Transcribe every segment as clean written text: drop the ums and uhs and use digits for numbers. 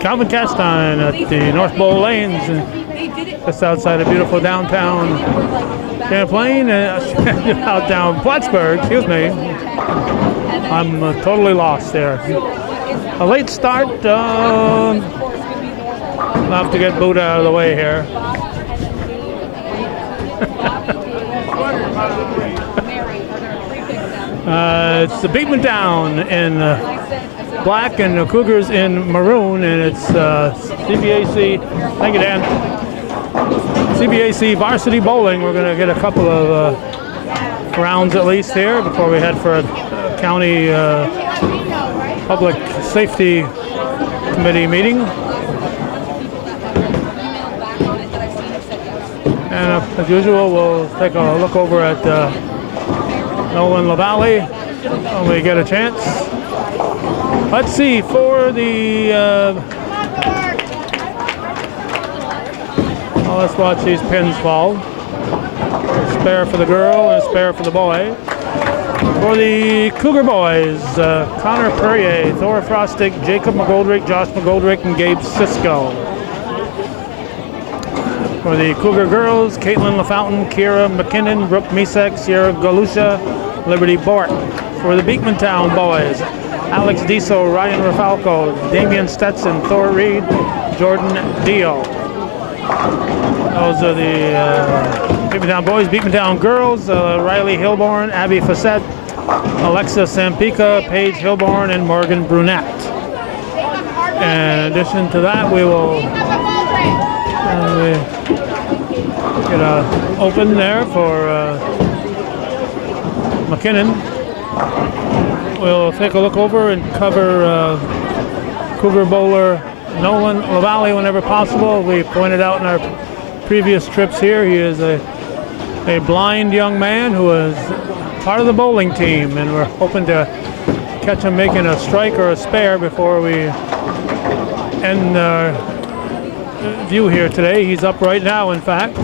Calvin Castine at the North Bowl Lanes, just outside of beautiful downtown Champlain, down Plattsburgh, excuse me. I'm totally lost there. A late start. I'll have to get Buddha out of the way here. It's the Beekmantown in black and the Cougars in maroon, and it's CVAC. Thank you, Dan. CVAC varsity bowling. We're going to get a couple of rounds at least here before we head for a county public safety committee meeting. And as usual, we'll take a look over at Nolan LaValle when we get a chance. Let's see, for the let's watch these pins fall. A spare for the girl and a spare for the boy. For the Cougar boys, Connor Perrier, Thor Frostig, Jacob McGoldrick, Josh McGoldrick, and Gabe Sisko. For the Cougar girls, Caitlin LaFountain, Kira McKinnon, Brooke Misek, Sierra Galusha, Liberty Bort. For the Beekmantown boys, Alex Diso, Ryan Rafalco, Damian Stetson, Thor Reed, Jordan Dio. Those are the Beekmantown boys. Beekmantown girls, Riley Hilborn, Abby Fassett, Alexa Sampica, Paige Hilborn, and Morgan Brunette. In addition to that, we will get a open there for McKinnon. We'll take a look over and cover Cougar bowler Nolan LaValle whenever possible. We pointed out in our previous trips here, he is a blind young man who is part of the bowling team, and we're hoping to catch him making a strike or a spare before we end our view here today. He's up right now, in fact.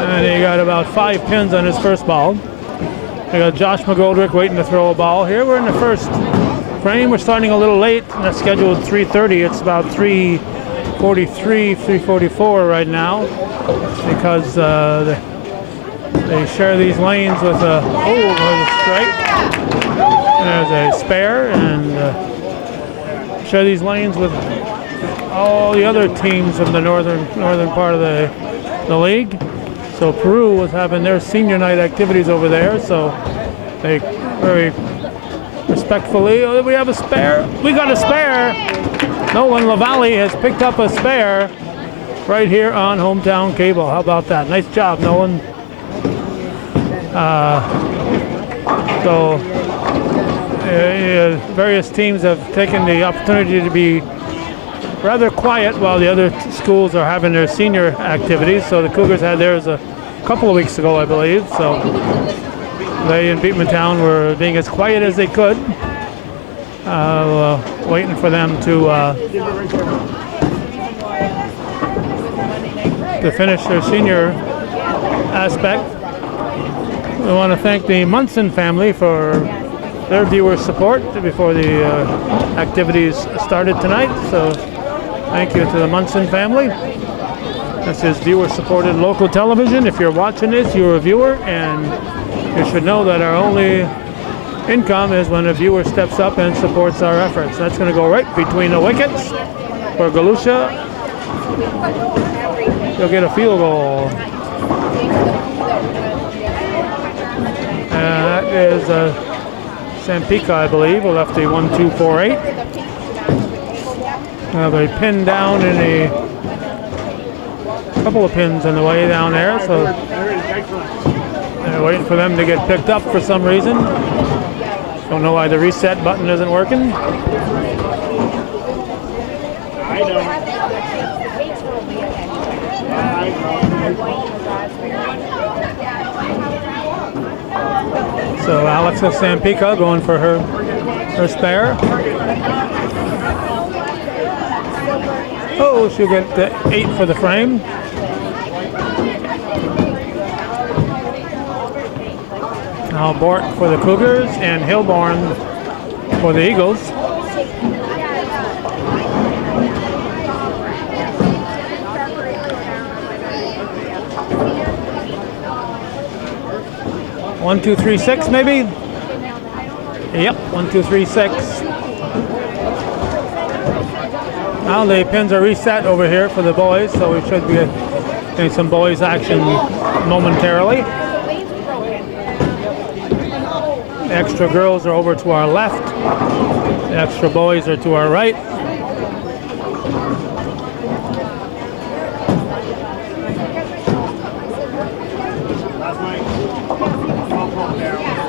And he got about 5 pins on his first ball. We got Josh McGoldrick waiting to throw a ball here. We're in the first frame. We're starting a little late. That's scheduled 3:30. It's about 3:43, 3:44 right now, because they share these lanes with a there's a strike. There's a spare, and share these lanes with all the other teams from the northern part of the league. So Peru was having their senior night activities over there, so they very respectfully, oh, we have a spare. We got a spare. Nolan LaValle has picked up a spare right here on Hometown Cable. How about that? Nice job, Nolan. Various teams have taken the opportunity to be rather quiet while the other schools are having their senior activities. So the Cougars had theirs a couple of weeks ago, I believe. So they in Beekmantown were being as quiet as they could, waiting for them to finish their senior aspect. We want to thank the Munson family for their viewer support before the activities started tonight. So thank you to the Munson family. This is viewer-supported local television. If you're watching this, you're a viewer, and you should know that our only income is when a viewer steps up and supports our efforts. That's going to go right between the wickets for Galusha. He'll get a field goal. That is Sampica, I believe, a lefty, 1-2-4-8. Have a pin down in a couple of pins in the way down there, so they're waiting for them to get picked up for some reason. Don't know why the reset button isn't working. So Alexa Sampica going for her spare. Oh, she'll get the 8 for the frame. Now Bork for the Cougars and Hilborn for the Eagles. One, two, three, six, maybe. Yep, 1, 2, 3, 6. Now the pins are reset over here for the boys, so we should be getting some boys action momentarily. The extra girls are over to our left. The extra boys are to our right.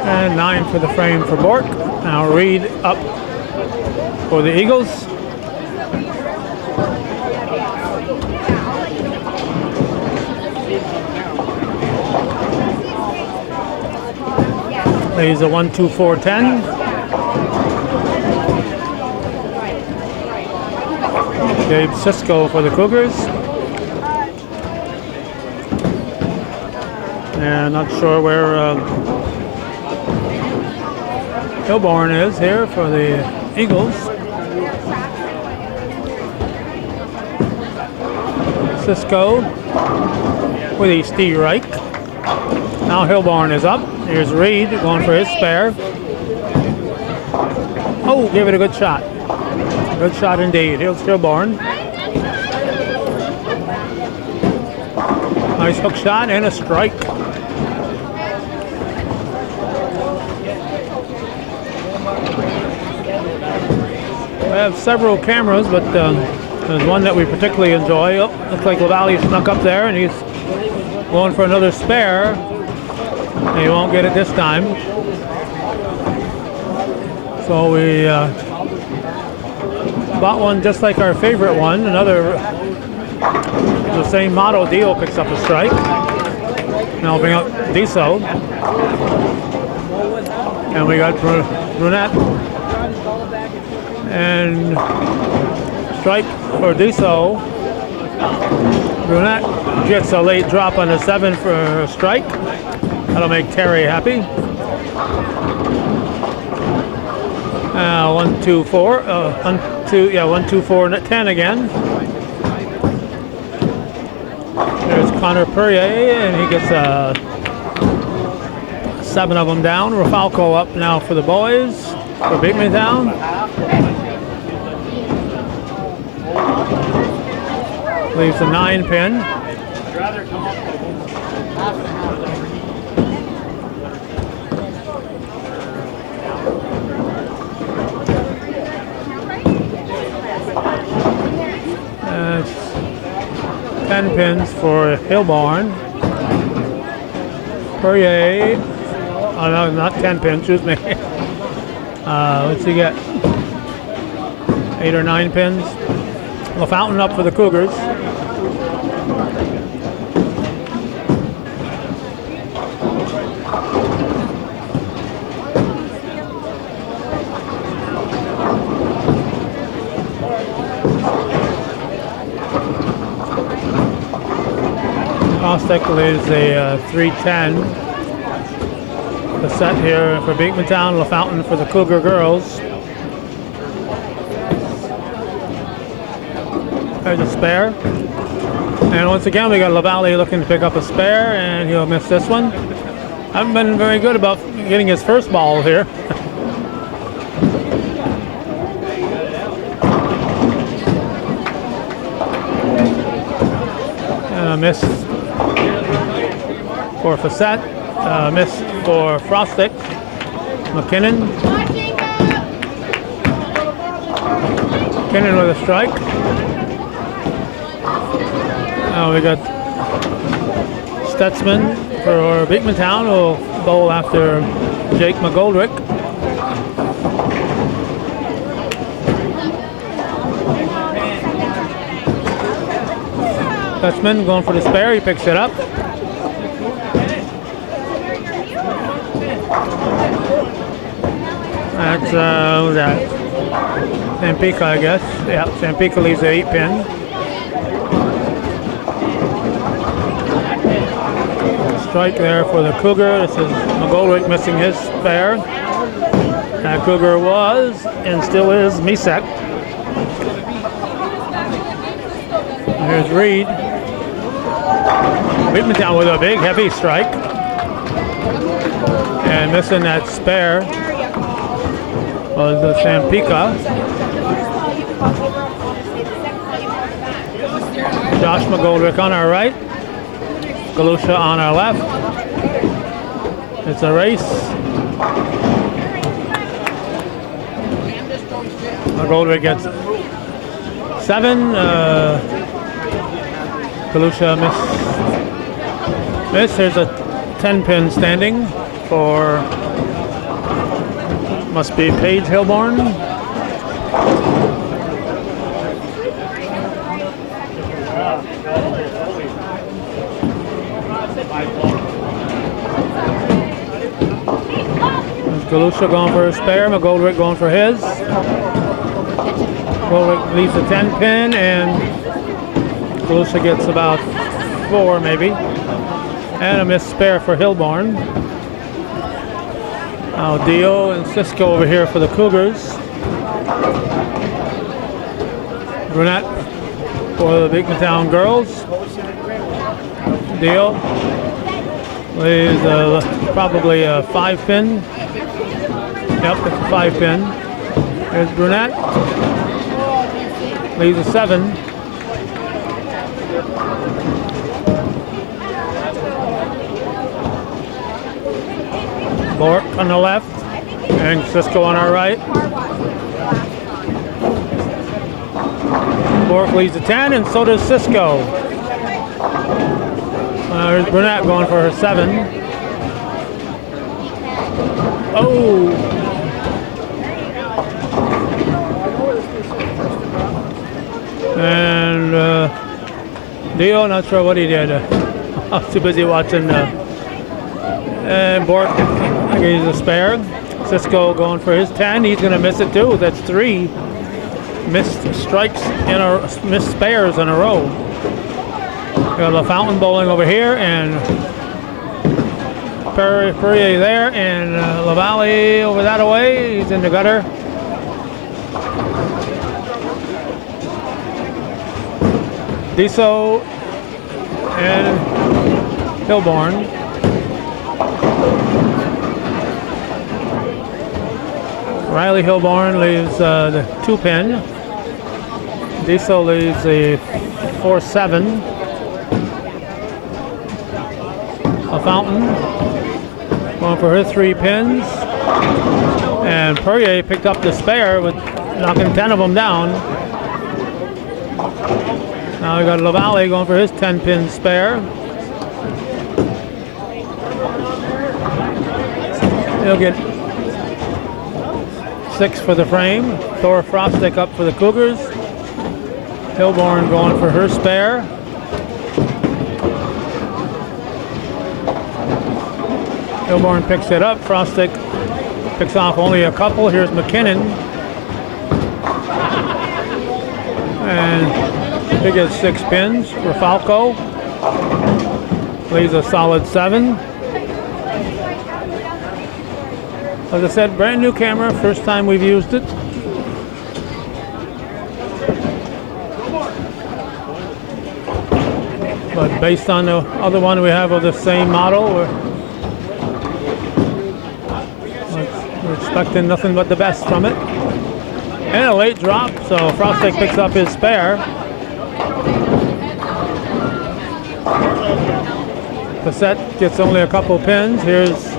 And 9 for the frame for Bork. Now Reed up for the Eagles. Plays a 1, 2, 4, 10. Gabe Cisco for the Cougars. And not sure where Hilborn is here for the Eagles. Cisco with a Steve Reich. Now Hilborn is up. Here's Reed going for his spare. Oh, gave it a good shot. Good shot indeed. Here's Hilborn. Nice hook shot and a strike. We have several cameras, but there's one that we particularly enjoy. Oh, looks like LaValle snuck up there, and he's going for another spare. And he won't get it this time. So we bought one just like our favorite one. Another, the same model. Dio picks up a strike. Now bring up Diso. And we got Brunette. And strike for Diso. Brunette gets a late drop on the 7 for a strike. That'll make Terry happy. 1, 2, 4. 1, 2, 4, 10 again. There's Connor Perrier, and he gets 7 of them down. Rafalco up now for the boys for Beekmantown. Leaves a 9 pin. That's 10 pins for Hilborn. Perrier. Oh no, not 10 pins, excuse me. What's he get? 8 or 9 pins. LaFountain up for the Cougars. Prospect is a 310. The set here for Beekmantown, LaFountain for the Cougar girls. There's a spare. And once again, we got LaValle looking to pick up a spare, and he'll miss this one. Haven't been very good about getting his first ball here. Miss for Facette, miss for Frostick. McKinnon. McKinnon with a strike. Now we got Stutzman for Beekmantown, who will bowl after Jake McGoldrick. Stutzman going for the spare, he picks it up. That's, who's that? Sampica, I guess. Yeah, Sampica leaves the 8 pin. strike there for the Cougar. This is McGoldrick missing his spare. That Cougar was and still is Misek. Here's Reed. Beekmantown with a big heavy strike. And missing that spare was the Sampika. Josh McGoldrick on our right. Galusha on our left. It's a race. McGoldrick gets 7. Galusha miss. Here's a 10-pin standing for, must be Paige Hilborn. Galusha going for a spare, McGoldrick going for his. McGoldrick leaves a 10-pin, and Galusha gets about 4 maybe. And a missed spare for Hilborn. Now Dio and Cisco over here for the Cougars. Brunette for the Beekmantown girls. Dio leaves probably a 5-pin. Yep, it's a 5-pin. There's Brunette. Leaves a 7. Bork on the left and Cisco on our right. Bork leads a 10, and so does Cisco. There's Brunette going for her 7. Oh! And Dio, not sure what he did. I was too busy watching. And Bork, I think he's a spare. Cisco going for his 10. He's going to miss it too. That's 3 missed strikes missed spares in a row. Got a Fountain bowling over here, and Perrier there, and LaValle over that away. He's in the gutter. Diso and Hilborn. Riley Hilborn leaves the 2-pin. Diesel leaves a 4-7. A Fountain going for her 3 pins. And Perrier picked up the spare with knocking 10 of them down. Now we got LaValle going for his 10-pin spare. He'll get 6 for the frame. Thor Frostic up for the Cougars. Hilborn going for her spare. Hilborn picks it up. Frostic picks off only a couple. Here's McKinnon. And he gets 6 pins for Falco. Leaves a solid 7. As I said, brand new camera, first time we've used it. But based on the other one we have of the same model, we're expecting nothing but the best from it. And a late drop, so Frostic picks up his spare. Cassette gets only a couple pins. Here's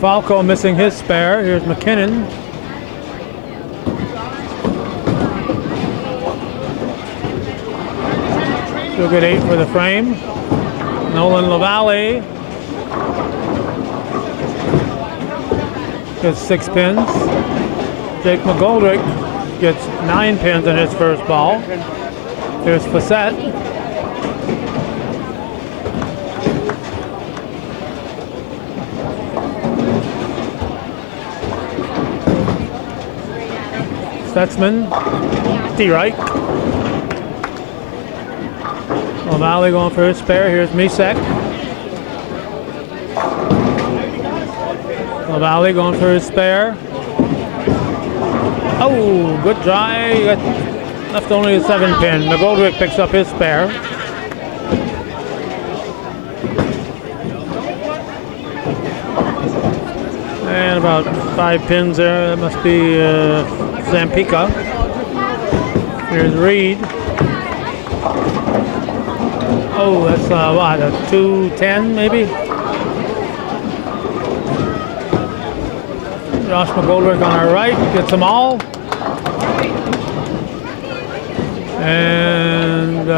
Falco missing his spare. Here's McKinnon. Still get 8 for the frame. Nolan LaValle gets 6 pins. Jake McGoldrick gets 9 pins in his first ball. Here's Facette. Stutzman, D-Reich. LaValle going for his spare. Here's Misek. LaValle going for his spare. Oh, good try. Left only a 7-pin. McGoldrick picks up his spare. And about 5 pins there. That must be Zampica. Here's Reed. Oh, that's what, a 210 maybe? Josh McGoldrick on our right gets them all. And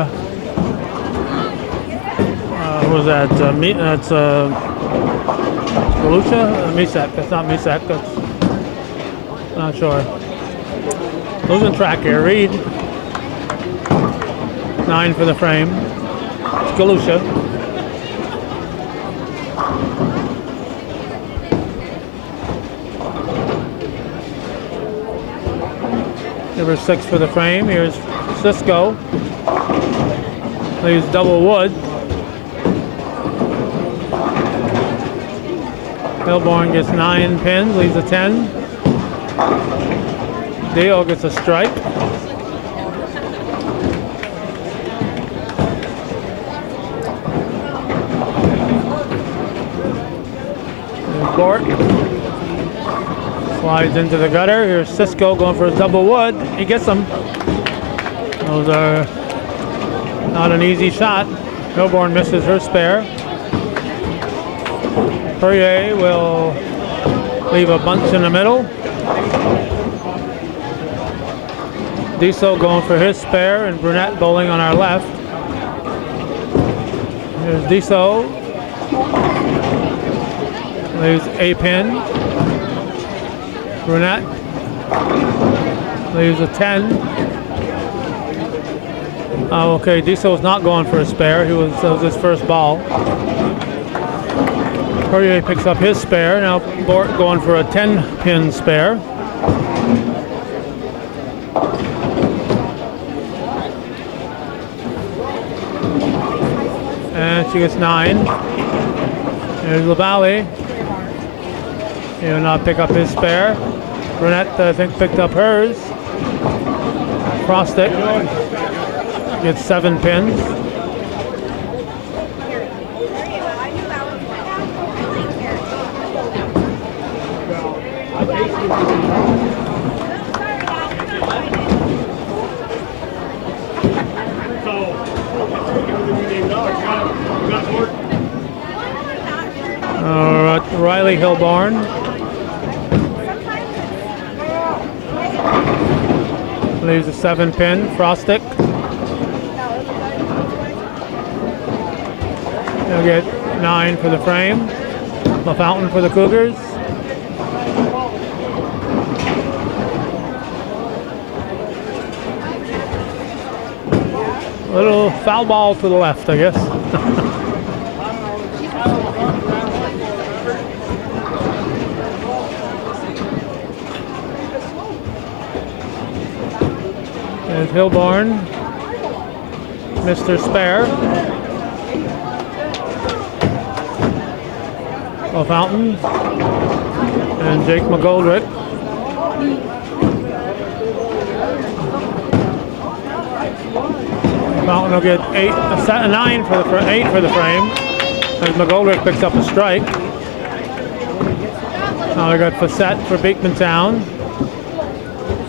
what was that? That's Galusha? Misak. That's not Misak. That's not sure. Losing track here. Reed. 9 for the frame. It's Galusha. Number 6 for the frame. Here's Cisco. Leaves double wood. Hilborn gets 9 pins, leaves a 10. Dio gets a strike. Bort slides into the gutter. Here's Cisco going for his double wood. He gets them. Those are not an easy shot. Hilborn misses her spare. Perrier will leave a bunch in the middle. Diesel going for his spare, and Brunette bowling on our left. Here's Diesel. Leaves a pin. Brunette leaves a 10. Oh, okay, Diesel's not going for a spare. That was his first ball. Perrier picks up his spare. Now Bort going for a 10-pin spare. And she gets 9. There's LaValle. He will not pick up his spare. Brunette, I think, picked up hers. Frostic gets 7 pins. Riley Hilborn. Leaves a 7-pin. Frostic. He'll get 9 for the frame. LaFountain for the Cougars. A little foul ball to the left, I guess. There's Hilborn, Mr. Spare. Fountain and Jake McGoldrick. Fountain will get 9 for the 8 for the frame. As McGoldrick picks up a strike. Now we got Facette for Beekmantown.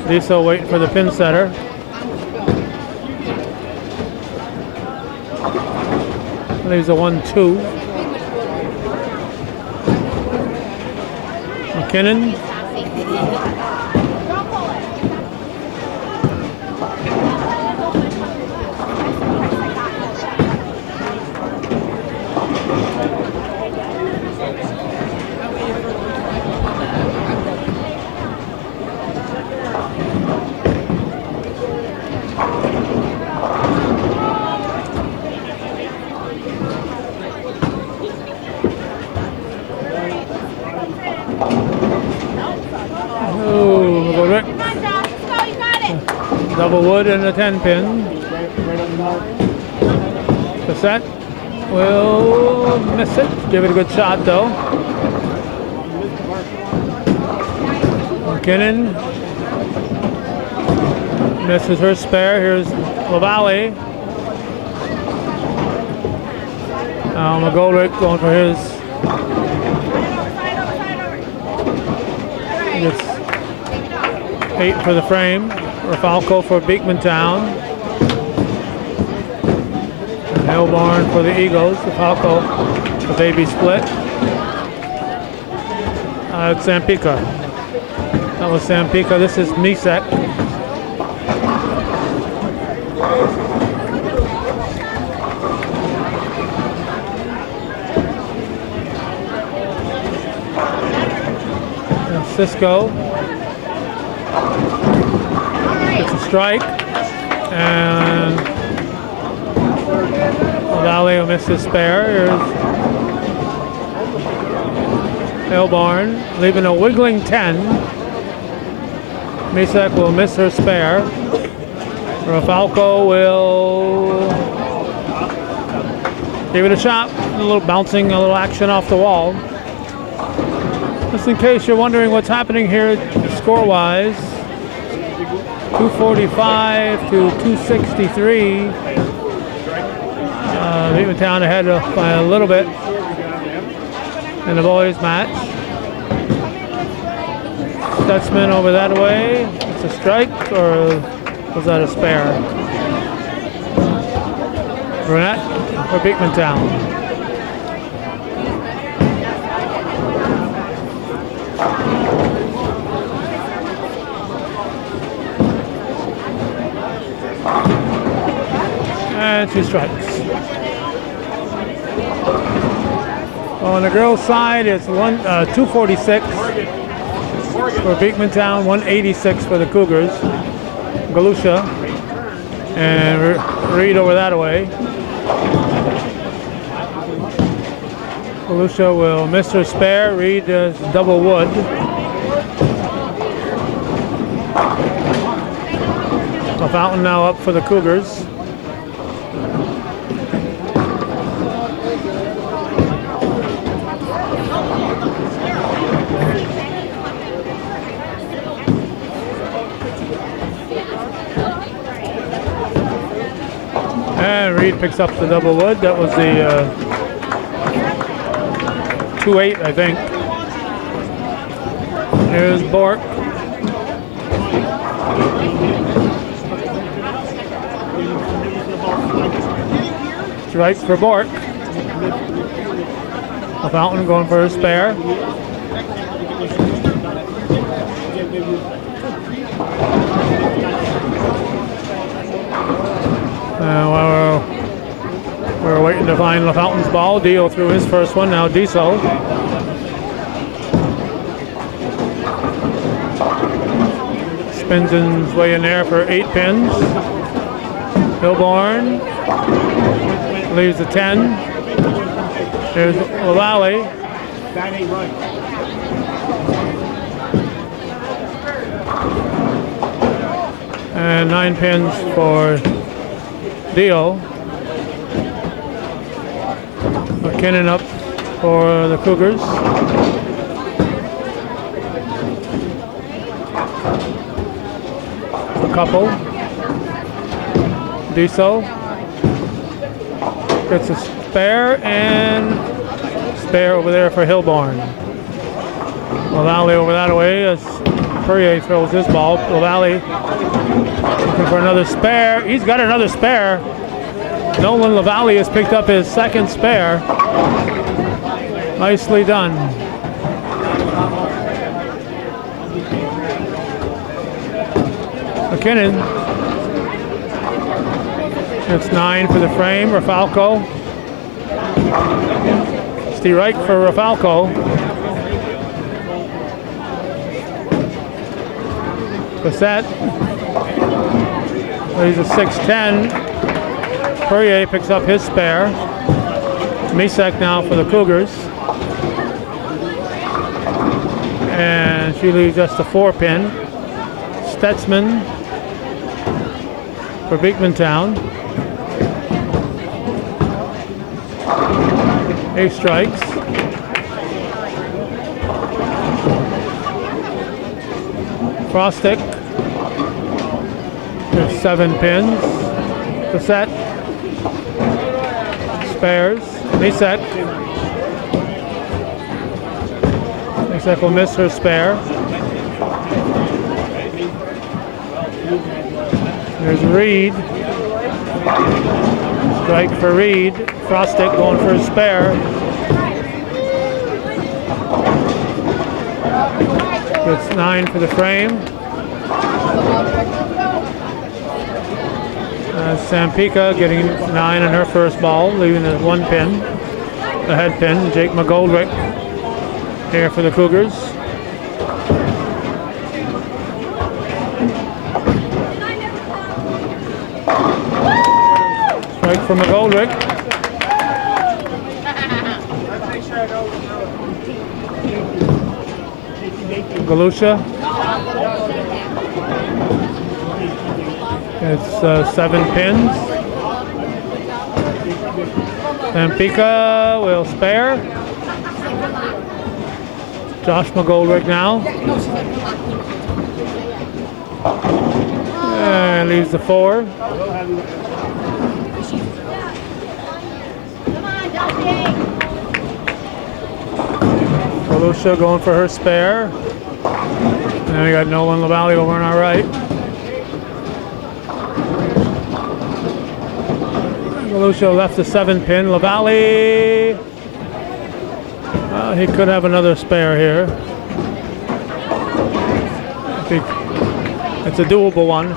Diesel waiting for the pin setter. Leaves a 1-2. McKinnon. Double wood and a 10-pin. Cassette. will miss it. Give it a good shot though. McKinnon misses her spare. Here's LaValle. Now McGoldrick going for his. He gets 8 for the frame. Rafalco for Beekmantown. Hillborn for the Eagles. Rafalco, the baby split. It's Sampica. That was Sampica. This is Misek. Cisco gets a strike, and Valley will miss his spare. Here's Hillborn leaving a wiggling 10. Misek will miss her spare. Rafalco will give it a shot. A little bouncing, a little action off the wall. Just in case you're wondering what's happening here score-wise, 245 to 263. Beekmantown ahead by a little bit in the boys' match. Stutzman over that way. It's a strike, or was that a spare? Brunette for Beekmantown. And 2 strikes. On the girls' side, it's 246 for Beekmantown, 186 for the Cougars. Galusha and Reed over that way. Galusha will miss her spare. Reed does double wood. A fountain now up for the Cougars. And Reed picks up the double wood. That was the 2-8, I think. Here's Bork. Strike for Bork. A fountain going for her spare. While we're waiting to find LaFountain's ball, Dio threw his first one. Now Diesel. Spins his way in there for 8 pins. Hillborn leaves the 10. There's LaValle. And 9 pins for Dio. McKinnon up for the Cougars. A couple. Diesel gets a spare, and spare over there for Hillborn. LaValle over that way as Perrier throws his ball. LaValle looking for another spare. He's got another spare. Nolan LaValle has picked up his second spare. Nicely done. McKinnon. It's 9 for the frame. Rafalco. Steve Reich for Rafalco. Bassett. He's a 6'10". Perrier picks up his spare. Misek now for the Cougars. And she leaves just a 4-pin. Stutzman for Beekmantown. 8 strikes. Frostic. There's 7 pins. The set. Spares. Nisek. Nisek will miss her spare. There's Reed. Strike for Reed. Frostic going for a spare. Gets 9 for the frame. Sampika getting 9 on her first ball, leaving the 1 pin, the head pin. Jake McGoldrick here for the Cougars. Strike for McGoldrick. Galusha. It's 7 pins. Sampika will spare. Josh McGoldrick now. And leaves the 4. Galusha going for her spare. And then we got Nolan LaValle over on our right. Galusha left the 7 pin. LaValle, he could have another spare here. It's a doable one.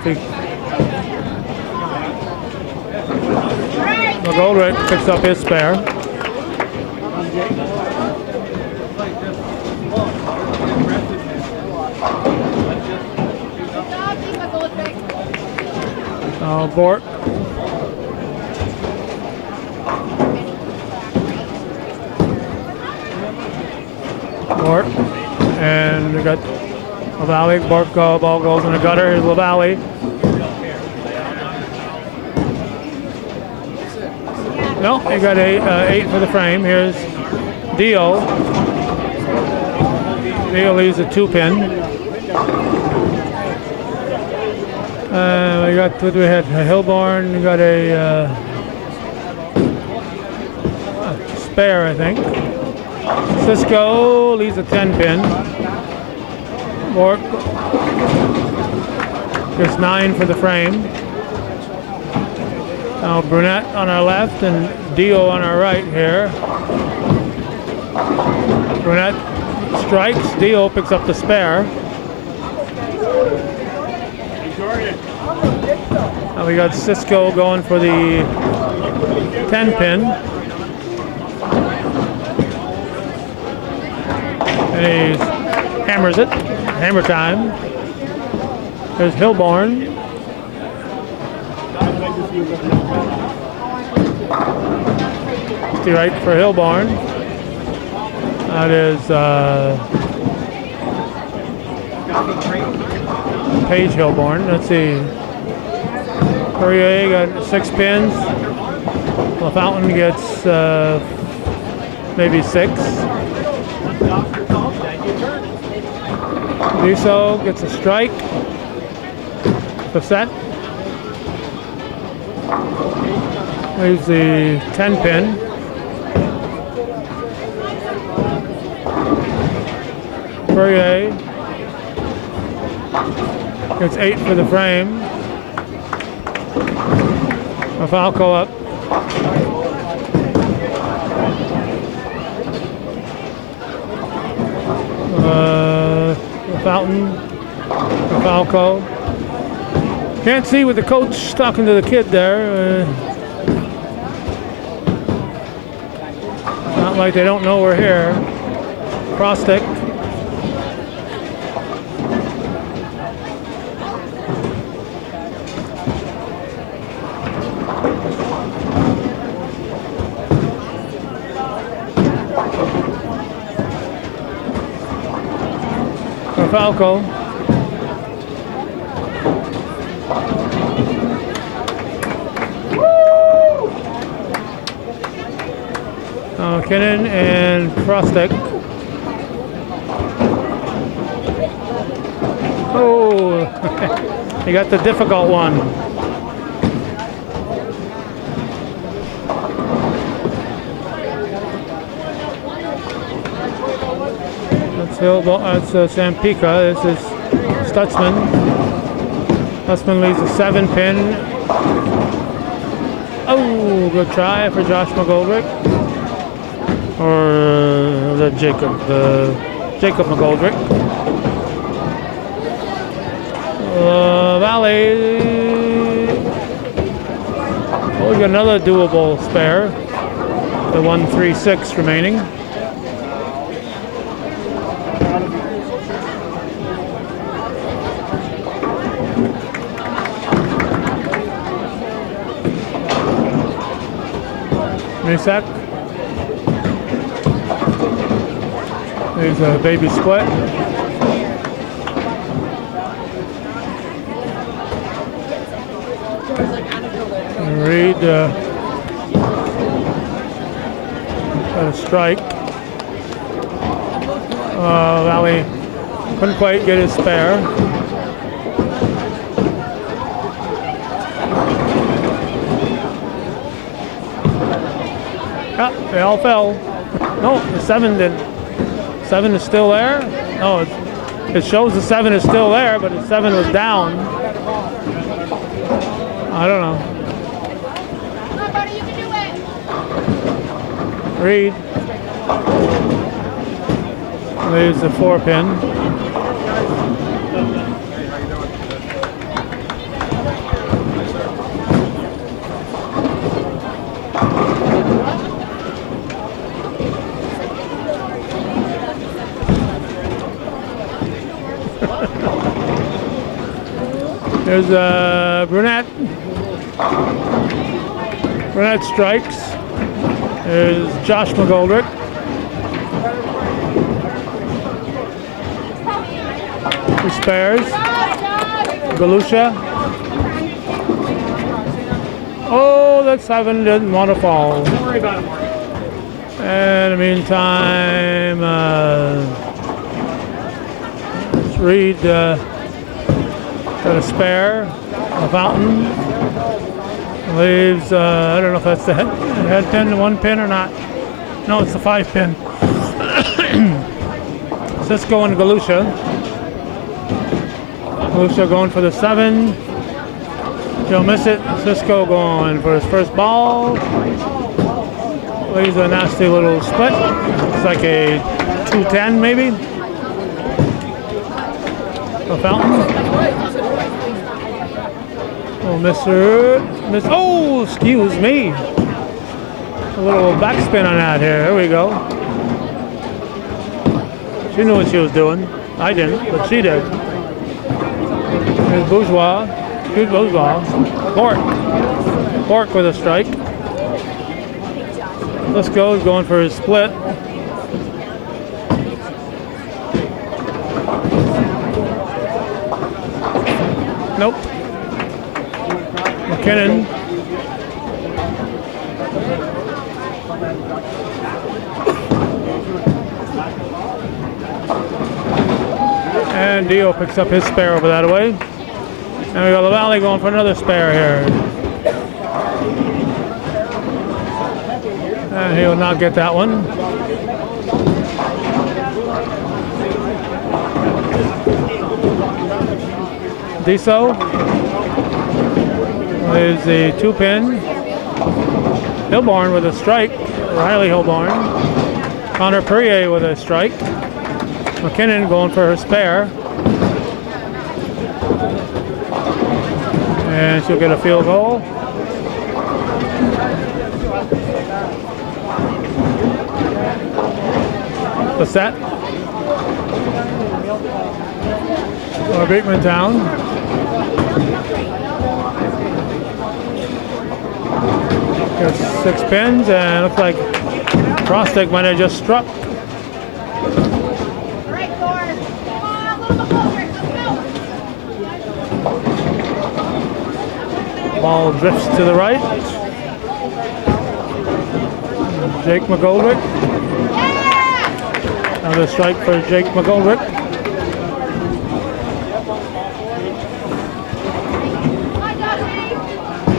McGoldrick picks up his spare. Bort. Bort. And we got LaValle. Bort ball goes in the gutter. Here's LaValle. No, he got 8 for the frame. Here's Dio. Dio leaves a 2 pin. We had Hilborn. We got a spare, I think. Cisco leaves a 10 pin. Bork gets 9 for the frame. Now Brunette on our left and Dio on our right here. Brunette strikes. Dio picks up the spare. Now we got Cisco going for the 10 pin. And he hammers it. Hammer time. There's Hilborn. Right for Hilborn. That is Paige Hilborn. Let's see. Courier got 6 pins. LaFountain gets maybe 6. Duso gets a strike. The set. Leaves the 10 pin. Courier gets 8 for the frame. Falco up. Fountain. Falco. Can't see with the coach talking to the kid there. Not like they don't know we're here. Frostic. Falco. Kinnan and Frostek. Oh, he got the difficult one. That's Sampika. This is Stutzman. Stutzman leads a 7-pin. Oh, good try for Josh McGoldrick. Or the Jacob McGoldrick. Valley. Oh, we got another doable spare. The 136 remaining. Misak. There's a baby split. And Reed got a strike. Valley couldn't quite get his spare. They all fell. No, the 7 didn't. 7 is still there. No, it shows the 7 is still there, but the 7 was down. I don't know. Come on, buddy, you can do it. Reed leaves the 4-pin. There's Brunette. Brunette strikes. There's Josh McGoldrick. He spares. Galusha. Oh, that 7 didn't want to fall. Don't worry about it, Mark. And in the meantime, let's read. Got a spare, a fountain. Leaves, I don't know if that's the head pin, the 1 pin or not. No, it's the 5-pin. Cisco and Galusha. Galusha going for the 7. He'll miss it. Cisco going for his first ball. Leaves a nasty little split. It's like a 210 maybe. A fountain. Oh, miss. Oh, excuse me. A little backspin on that here. There we go. She knew what she was doing. I didn't, but she did. There's Bourgeois. Good Bourgeois. Bork with a strike. Cisco is going for his split. Nope. McKinnon. And Dio picks up his spare over that way. And we got LaValle going for another spare here. And he'll not get that one. Diso is the 2-pin. Hilborn with a strike. Riley Hilborn. Connor Perrier with a strike. McKinnon going for her spare. And she'll get a field goal. The set. Or Beekmantown. Got 6 pins, and looks like Frostek might have just struck. Ball drifts to the right. Jake McGoldrick. Another strike for Jake McGoldrick.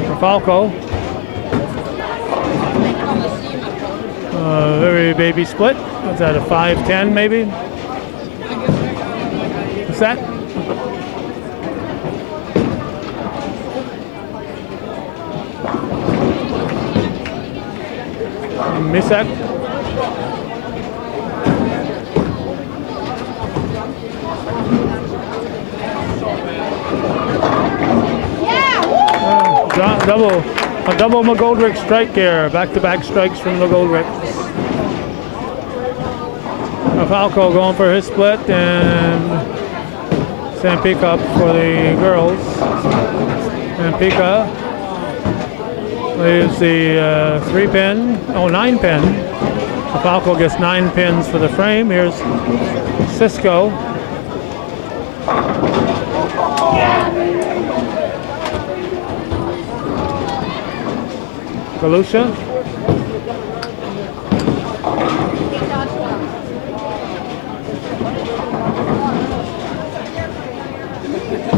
For Falco. Very baby split. What's that, a 5-10 maybe? What's that? Misak. A double McGoldrick strike here. Back-to-back strikes from McGoldrick. Falco going for his split, and Sampika for the girls. Sampika leaves the 9 pin. Falco gets 9 pins for the frame. Here's Cisco. Galusha.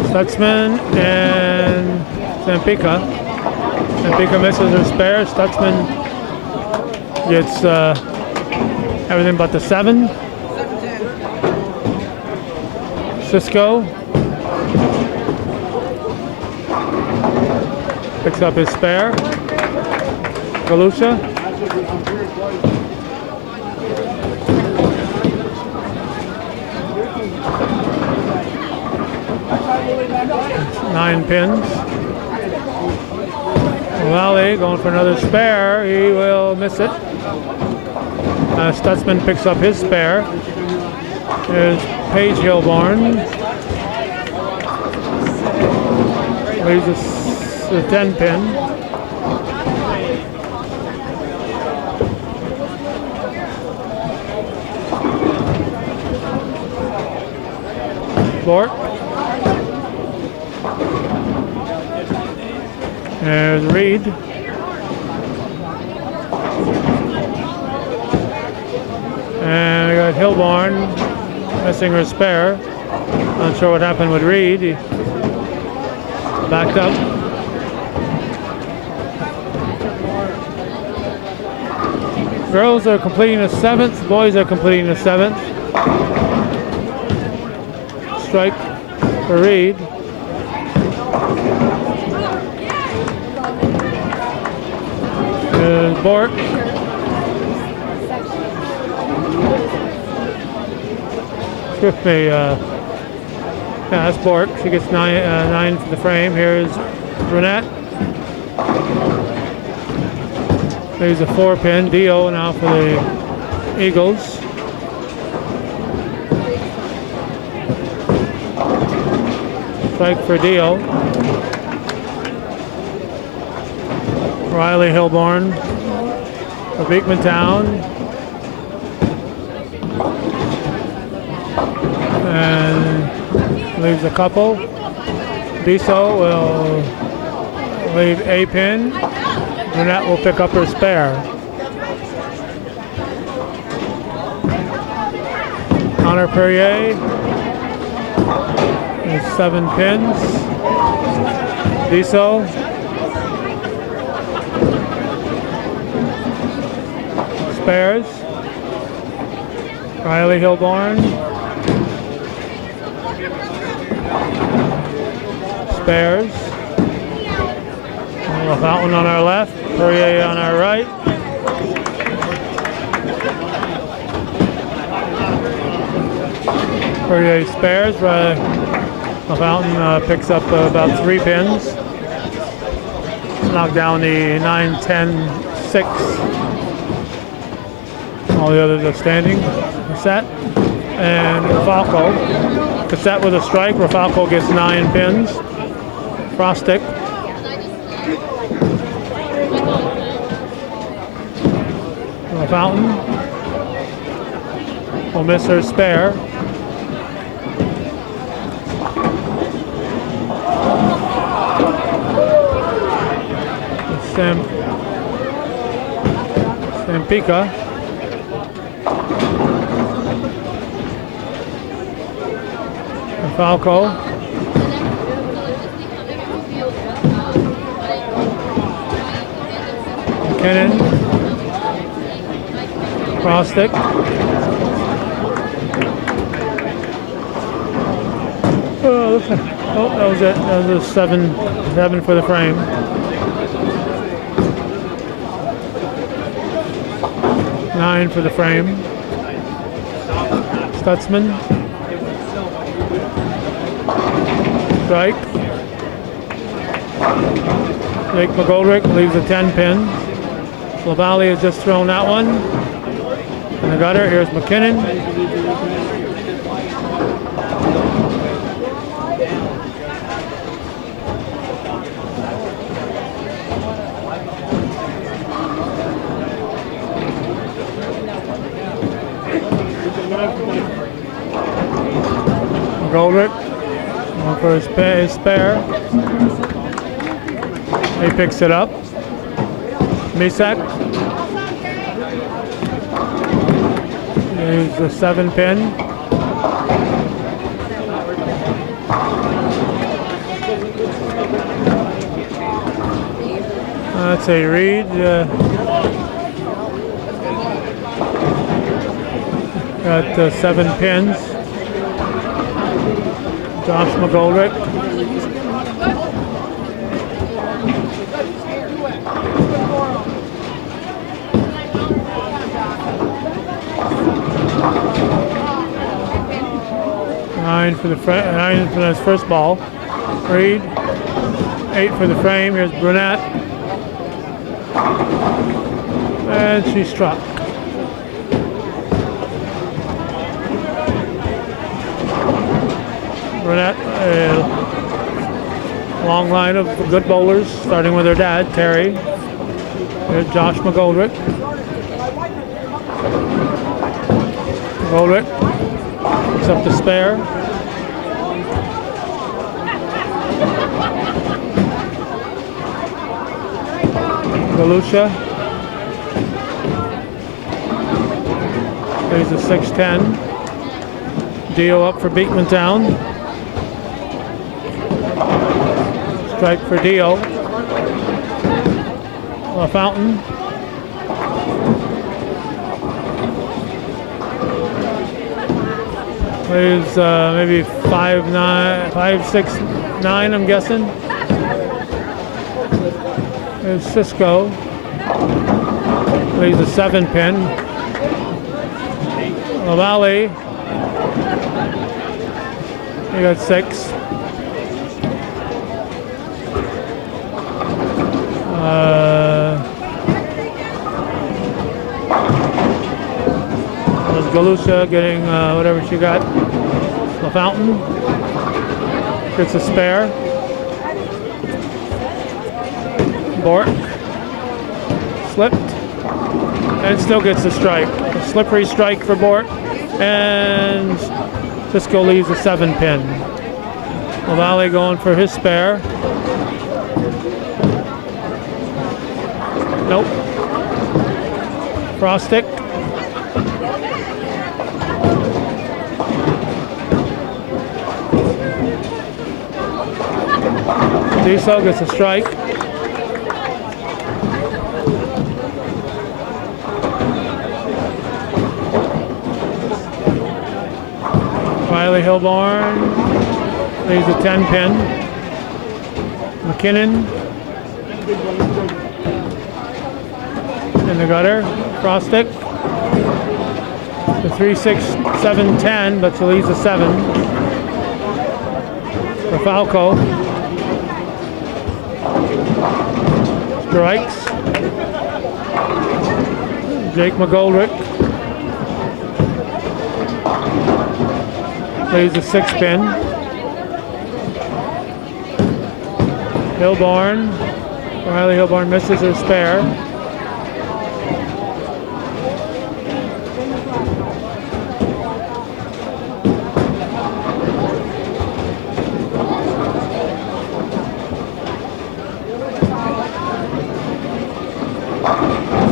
Stutzman and Sampika. Sampika misses her spare. Stutzman gets everything but the 7. Cisco picks up his spare. Galusha. Nine pins. Lally going for another spare. He will miss it. Stutzman picks up his spare. There's Paige Hilborn. Leaves the 10 pin. Bork. There's Reed. And we got Hilborn missing her spare. Not sure what happened with Reed. He backed up. Girls are completing the 7th. Boys are completing the 7th. Strike for Reed. Bork. Swiftly, yeah, that's Bork. She gets 9 for the frame. Here's Brunette. There's a 4 pin. Dio now for the Eagles. Strike for Dio. Riley Hilborn for Beekmantown. And leaves a couple. Diso will leave a pin. Brunette will pick up her spare. Connor Perrier is 7 pins. Diso. Spares. Riley Hilborn. Spares. Fountain on our left. Perrier on our right. Perrier spares. Fountain picks up about 3 pins. Knock down the 9, 10, 6. All the others are standing. Cassette and Falco. Cassette with a strike. Falco gets 9 pins. Frostick. Fountain will miss her spare. and Pika. And Falco. McKinnon. Cross-stick. Oh, that was it. That was a 7 for the frame. 9 for the frame. Stutzman. Strike. Jake McGoldrick leaves a 10 pin. LaValle has just thrown that one. In the gutter, here's McKinnon. McGoldrick going for his spare. He picks it up. Misak. There's the 7 pin. That's a Reed. Got 7 pins. Josh McGoldrick. Nine for his first ball. Reed. 8 for the frame. Here's Brunette. And she struck. Brunette, a long line of good bowlers, starting with her dad, Terry. There's Josh McGoldrick. McGoldrick picks up the spare. Galusha. There's a 6-10. Dio up for Beekmantown. Strike for Dio. Fountain. There's maybe 5-6-9, I'm guessing. There's Cisco. Leaves a 7 pin. LaValle. He got 6. Galusha getting whatever she got. The Fountain gets a spare. Bork slipped and still gets a strike. A slippery strike for Bork, and Cisco leaves a 7 pin. LaValle going for his spare. Nope. Cross-stick. Diesel gets a strike. Riley Hilborn leaves a 10 pin. McKinnon in the gutter. Cross stick. The 3-6-7-10, but she leaves a 7. For Falco. Strikes. Jake McGoldrick plays a 6 pin. Hilborn. Riley Hilborn misses her spare.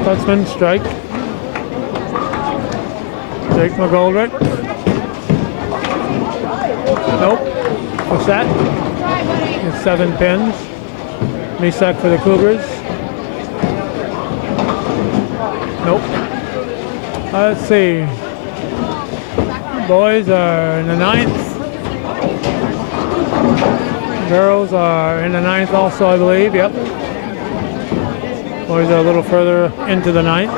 Stutzman strike. Jake McGoldrick. Nope. What's that? It's 7 pins. Misak for the Cougars. Nope. Let's see. Boys are in the 9th. Girls are in the 9th also, I believe. Yep. Boys are a little further into the 9th.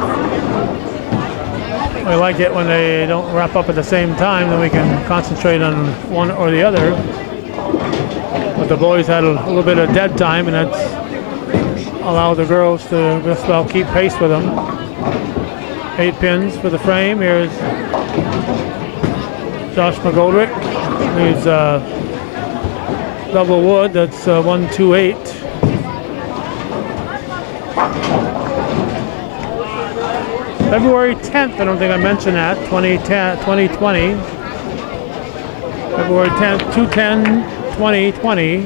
We like it when they don't wrap up at the same time, then we can concentrate on one or the other. But the boys had a little bit of dead time, and that's allowed the girls to just about keep pace with them. 8 pins for the frame. Here's Josh McGoldrick. He's double wood. That's 128. February 10th, I don't think I mentioned that, 2020. February 10th, 2/10/2020.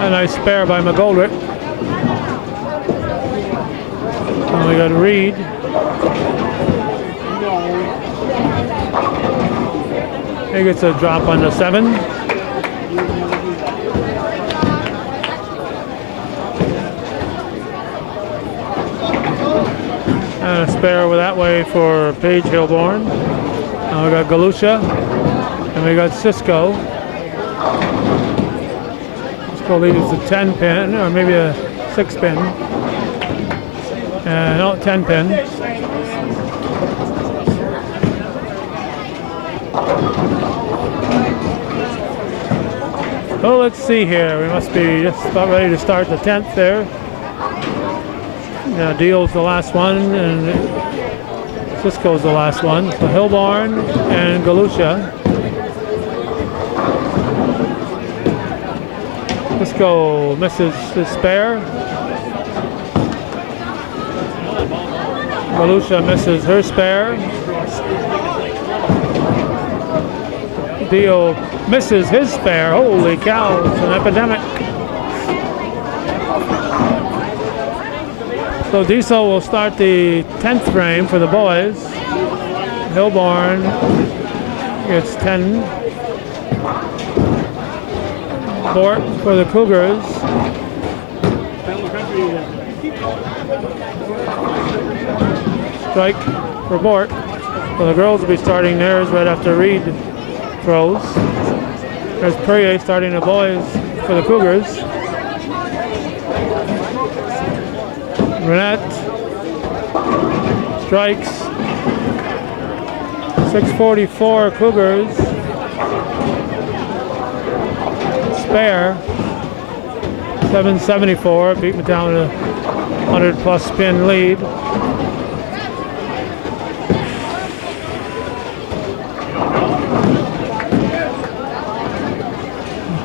A nice spare by McGoldrick. And we got Reed. He gets a drop on the 7. And a spare over that way for Paige Hilborn. And we got Galusha. And we got Cisco. Cisco leaves the 10 pin, or maybe a 6 pin. No, 10 pin. Well, let's see here. We must be just about ready to start the 10th there. Deal's the last one, and Cisco's the last one. So Hilborn and Galusha. Cisco misses his spare. Galusha misses her spare. Dio misses his spare. Holy cow, it's an epidemic. So Diesel will start the 10th frame for the boys. Hilborn gets 10. Bort for the Cougars. Strike for Bort. So the girls will be starting theirs right after Reed throws. There's Perrier starting the boys for the Cougars. Renette strikes. 6:44 Cougars. Spare. 7:74. Beekmantown with a 100+ pin lead.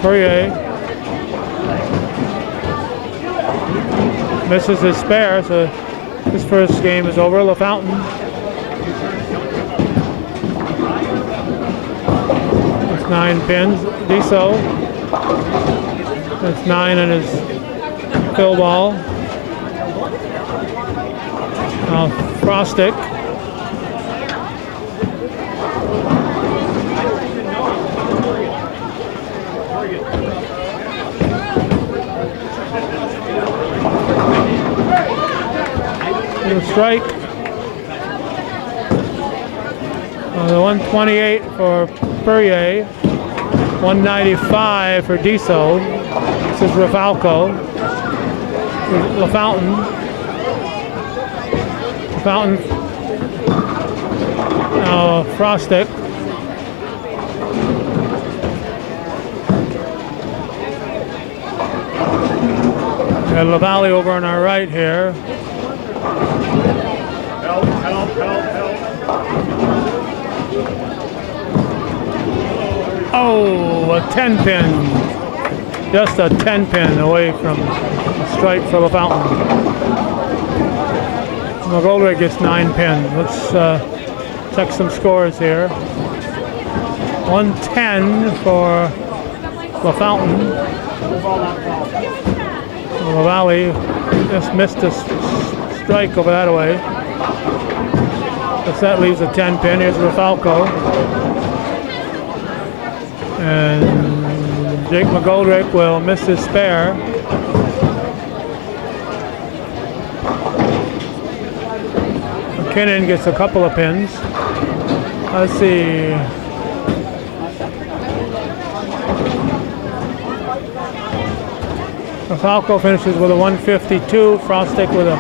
Perrier misses his spare, so his first game is over. LaFountain. That's 9 pins. Diso. That's 9 in his fill ball. Frostick. Strike. The 128 for Perrier, 195 for Diso. This is Rafalco. LaFountain. LaFountain. Frostick. Got LaValle over on our right here. Help. Oh, a 10 pin. Just a 10 pin away from a strike for LaFountain. McGoldrick gets 9 pins. Let's check some scores here. 110 for La Fountain. La Valley just missed a strike over that way. That leaves a 10 pin. Here's Rafalco. And Jake McGoldrick will miss his spare. McKinnon gets a couple of pins. Let's see. Falco finishes with a 152. Frostick with a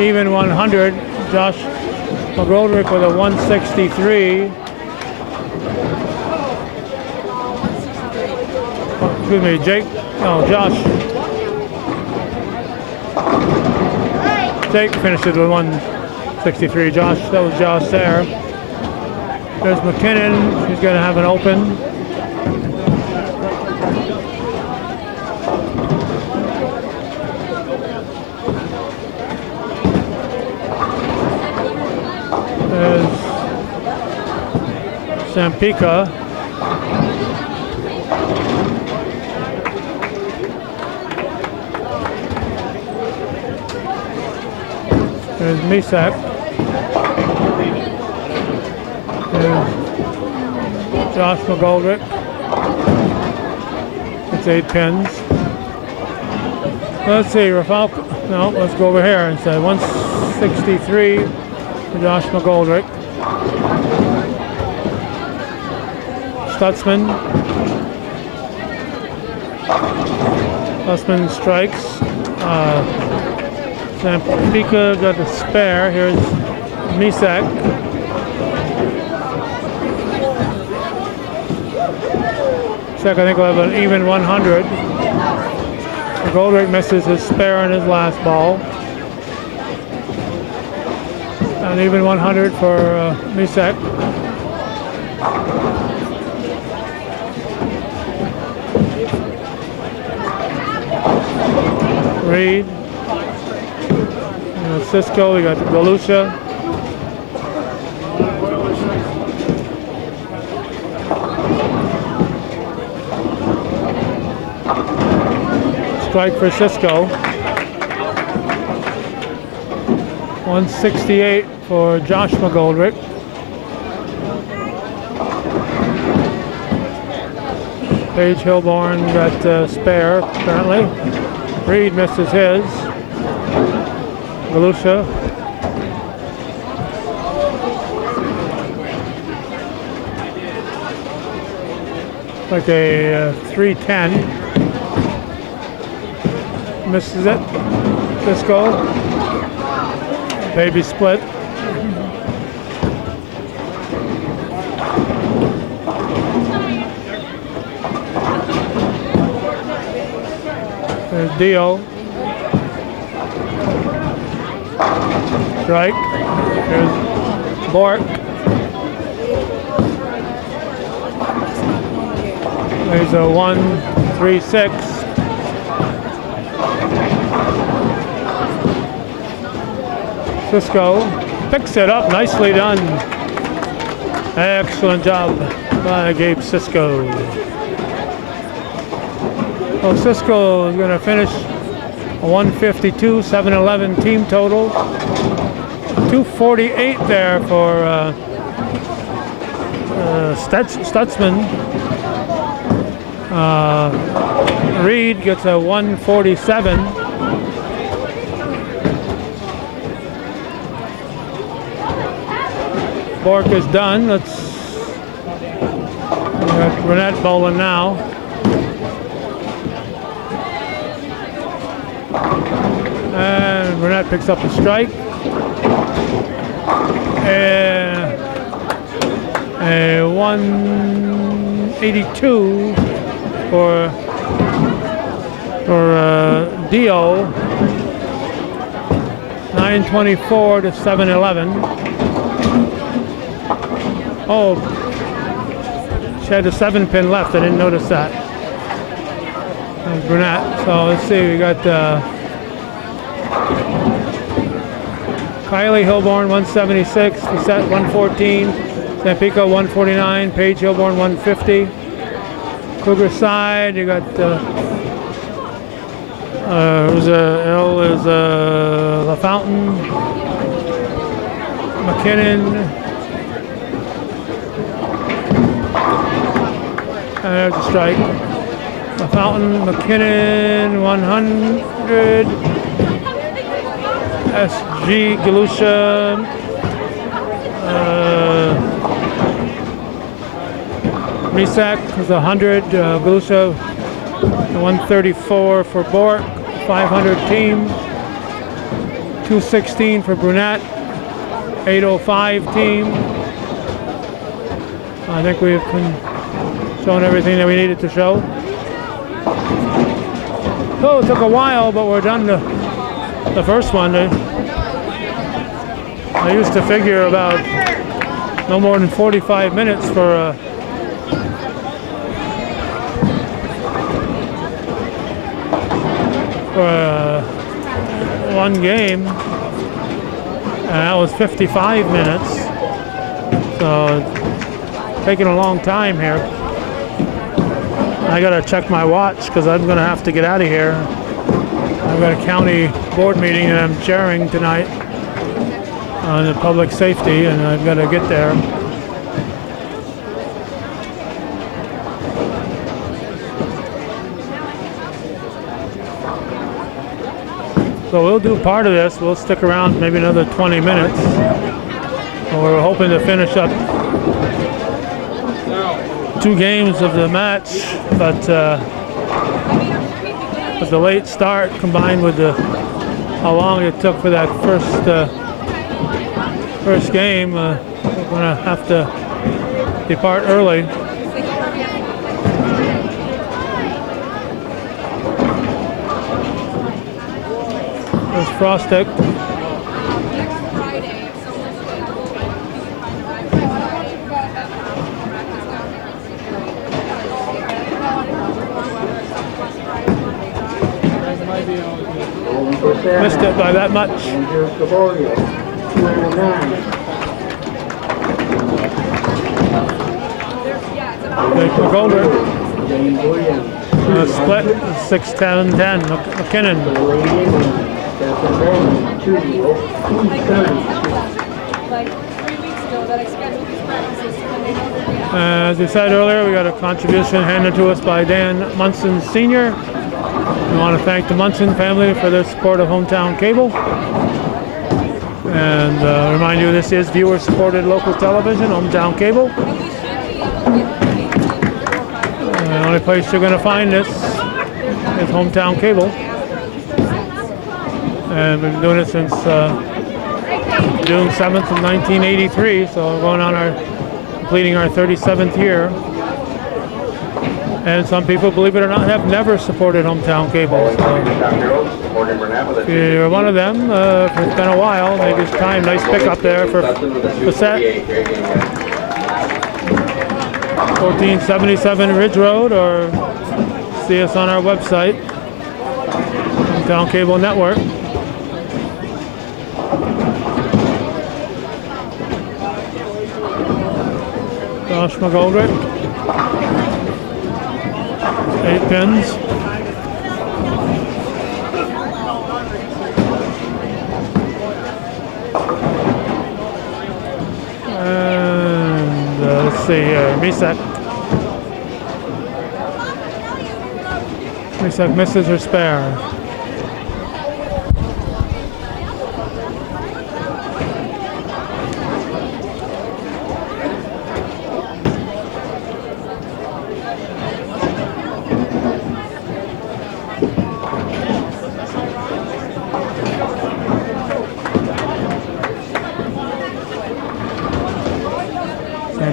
even 100. Josh McGoldrick with a 163. Oh, excuse me, Josh. Jake finishes with 163. Josh, that was Josh there. There's McKinnon. He's going to have an open. There's Sampika. There's Misak. There's Josh McGoldrick. It's 8 pins. Let's see, Rafalco. No, let's go over here instead. 163 for Josh McGoldrick. Stutzman strikes. Sampika got the spare. Here's Misak. Misak, I think, will have an even 100. McGoldrick misses his spare in his last ball. An even 100 for Misak. Reed. Cisco, we got Galusha. Strike for Cisco. 168 for Josh McGoldrick. Paige Hilborn got spare, apparently. Reed misses his. Galusha. Like a 310. Misses it. Cisco. Baby split. There's Dio. Strike. Here's Bork. There's a 1-3-6. Cisco picks it up. Nicely done. Excellent job by Gabe Cisco. Well, Cisco is going to finish a 152, 711 team total. 248 there for Stutzman. Reed gets a 147. Bork is done. We got Renette bowling now. And Renette picks up the strike. And a 182 for Dio. 924 to 711. Oh, she had a 7-pin left. I didn't notice that. Brunette. So let's see. We got Kylie Hilborn 176. We set 114. Tampico 149, Page Hilborn 150. Cougar side, you got who's L is La Fountain, McKinnon, and there's a strike. La Fountain, McKinnon 100, SG Galusha. Misak is 100, Galusha 134 for Bork, 500 team, 216 for Brunette, 805 team. I think we've shown everything that we needed to show. So it took a while, but we're done the first one. I used to figure about no more than 45 minutes for one game, and that was 55 minutes, so it's taking a long time here. I gotta check my watch because I'm gonna have to get out of here. I've got a county board meeting that I'm chairing tonight on the public safety, and I've got to get there. So we'll do part of this. We'll stick around maybe another 20 minutes. We're hoping to finish up 2 games of the match, but with the late start combined with how long it took for that first game, we're going to have to depart early. There's Frostic. Missed it by that much. Jake McGoldrick. Split 6-10-10. McKinnon. As we said earlier, we got a contribution handed to us by Dan Munson Sr. We want to thank the Munson family for their support of Hometown Cable. And remind you, this is viewer-supported local television, Hometown Cable. The only place you're going to find this is Hometown Cable. And we've been doing it since June 7th of 1983, so we're going on completing our 37th year. And some people, believe it or not, have never supported Hometown Cable. So if you're one of them, if it's been a while, maybe it's time. Nice pickup there for Passette. 1477 Ridge Road, or see us on our website, Hometown Cable Network. Josh McGoldrick. 8 pins. And let's see here, Misak. Misak misses her spare.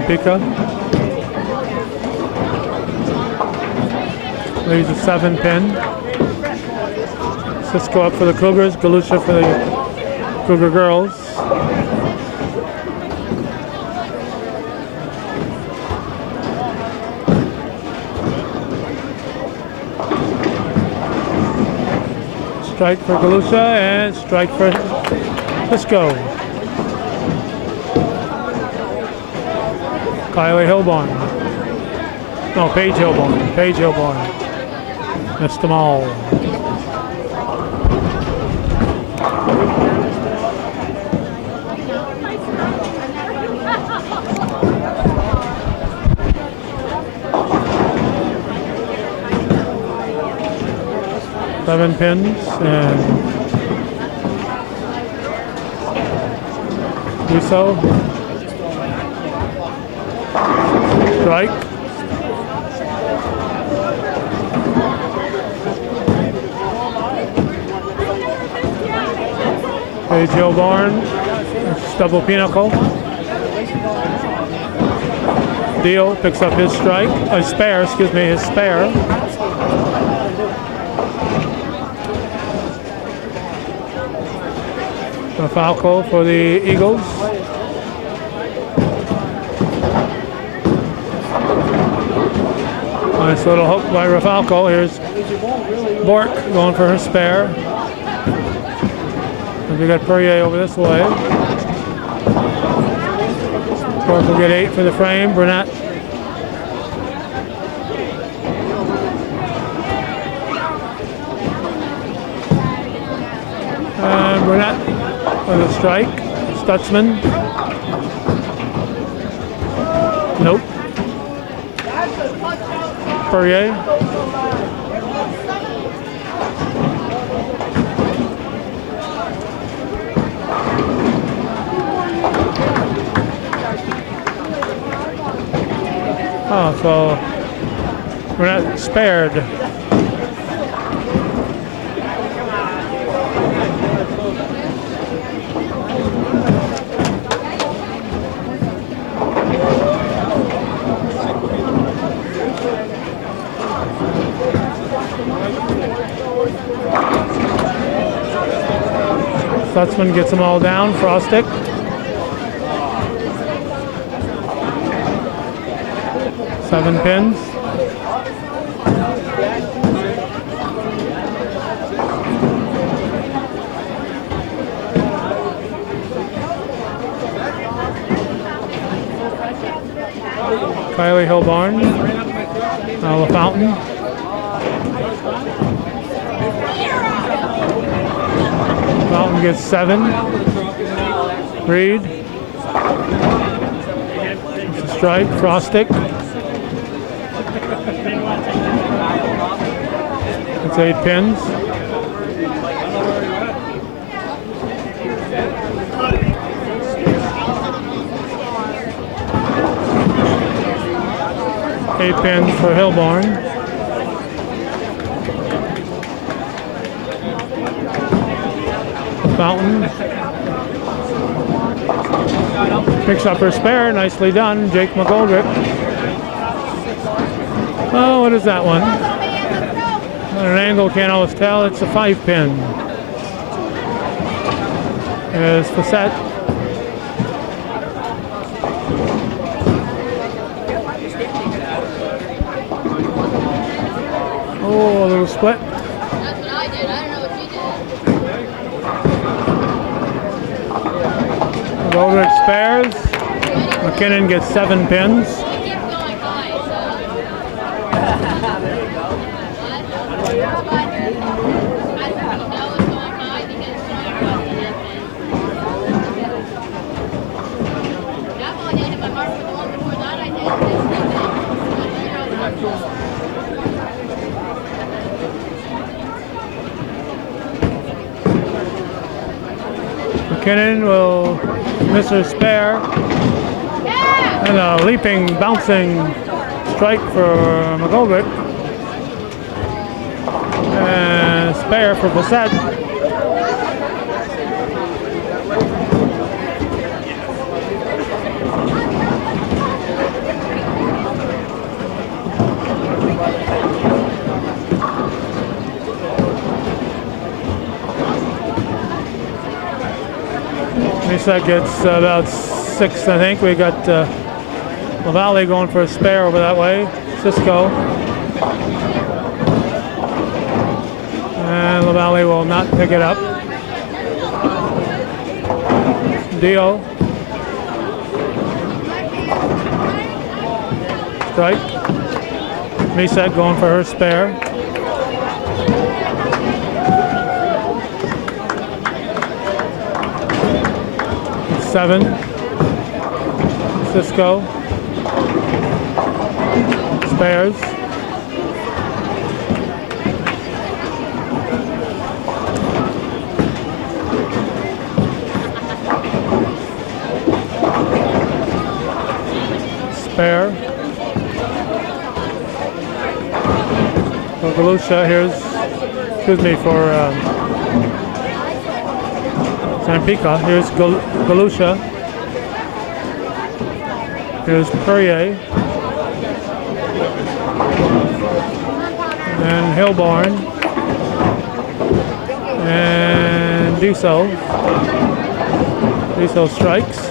Pika leaves a 7-pin. Cisco up for the Cougars, Galusha for the Cougar girls. Strike for Galusha and strike for Cisco. Kylie Hilborn. No, Paige Hilborn. Paige Hilborn. Missed them all. Seven pins and Russo. Strike. Paige Hilborn. Double pinnacle. Deal picks up his strike. Spare, excuse me, his spare. Falco for the Eagles. Nice little hook by Rafalco. Here's Bork going for her spare. And we got Perrier over this way. Bork will get 8 for the frame. Burnett. And Burnett with a strike. Stutzman. Nope. Perrier. Oh, so we're not spared. Stutzman gets them all down. Frostick. Seven pins. Kylie Hilborn. La Fountain. Fountain gets 7. Reed. Strike. Frostick. That's 8 pins. Eight pins for Hilborn. Fountain picks up her spare. Nicely done, Jake McGoldrick. Oh, what is that one? At an angle, can't always tell. It's a 5 pin. There's Facette. Oh, a little split. That's what I did. I don't know what you did. Goldrick spares. McKinnon gets 7 pins. It keeps going high, so. McKinnon will miss her spare. And a leaping, bouncing strike for McGoldrick. And spare for Bassett. Lisa gets about 6, I think. We got LaValle going for a spare over that way. Cisco. And LaValle will not pick it up. Dio. strike. Misek going for her spare. Seven. Cisco. Spares. Spare. For Galusha, here's, excuse me, for Zampika, here's Galusha. Here's Perrier. And Hilborn. And Diesel. Diesel strikes.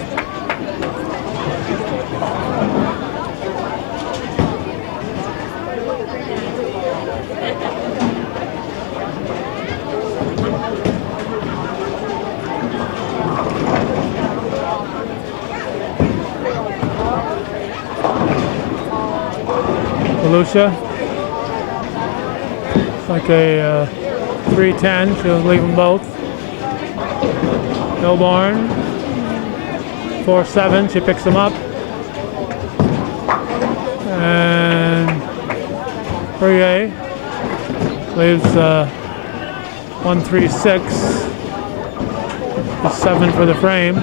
Galusha. It's like a 310. She'll leave them both. Hilborn. 4-7. She picks them up. And Perrier leaves 136. 7 for the frame.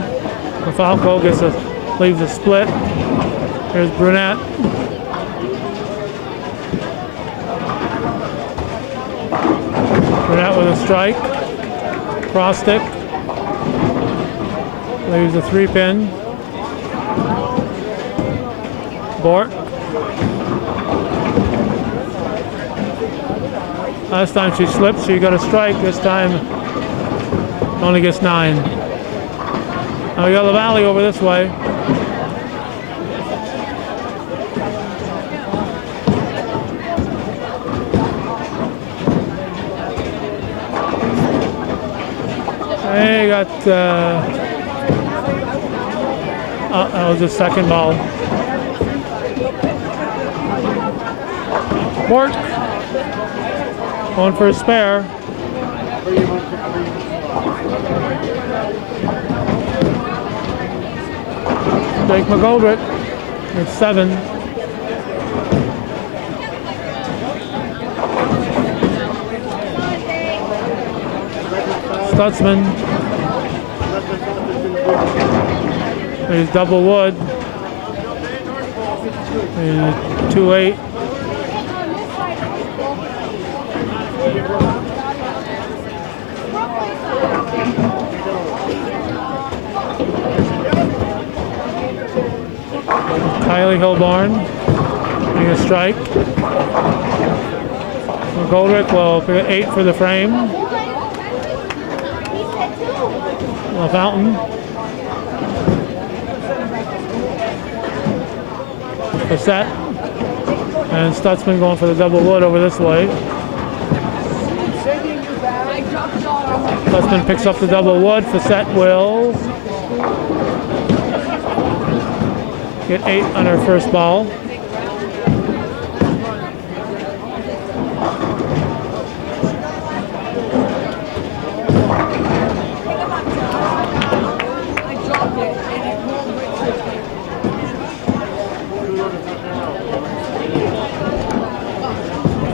Falco leaves a split. Here's Brunette. Brunette with a strike. Cross stick. Leaves a 3-pin. Bort. Last time she slipped, she got a strike. This time only gets 9. Now we got LaValle over this way. They got, that was the second ball. Bort going for a spare. Jake McGoldrick with 7. Stutzman. There's double wood. There's 2-8. Kylie Hilborn getting a strike. McGoldrick will pick 8 for the frame. Fountain. Facette. And Stutzman going for the double wood over this way. Stutzman picks up the double wood. Facette will get 8 on her first ball.